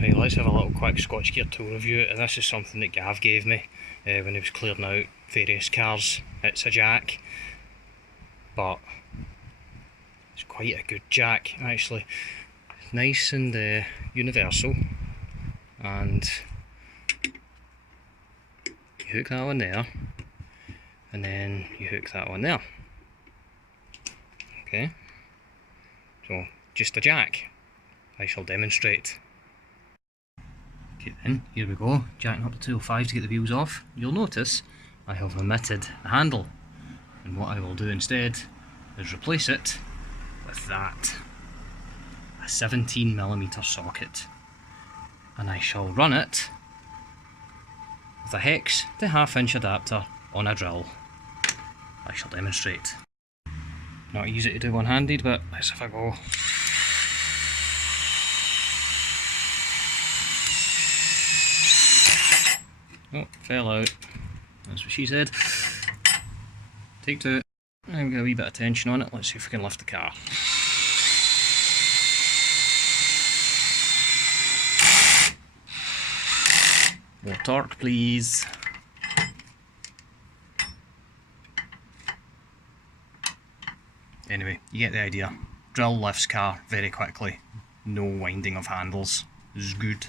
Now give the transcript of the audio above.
Right, let's have a little quick Scotch gear tool review, and this is something that Gav gave me when he was clearing out various cars. It's a jack, but it's quite a good jack actually. Nice and universal, and you hook that one there, and then you hook that one there. Okay, so just a jack. I shall demonstrate. Okay then, here we go, jacking up the 205 to get the wheels off. You'll notice I have omitted the handle, and what I will do instead is replace it with that, a 17mm socket, and I shall run it with a hex to 1/2 inch adapter on a drill. I shall demonstrate. Not easy to do one-handed, but let's have a go. Oh, fell out. That's what she said. Take two. I've got a wee bit of tension on it. Let's see if we can lift the car. More torque, please. Anyway, you get the idea. Drill lifts car very quickly. No winding of handles. This is good.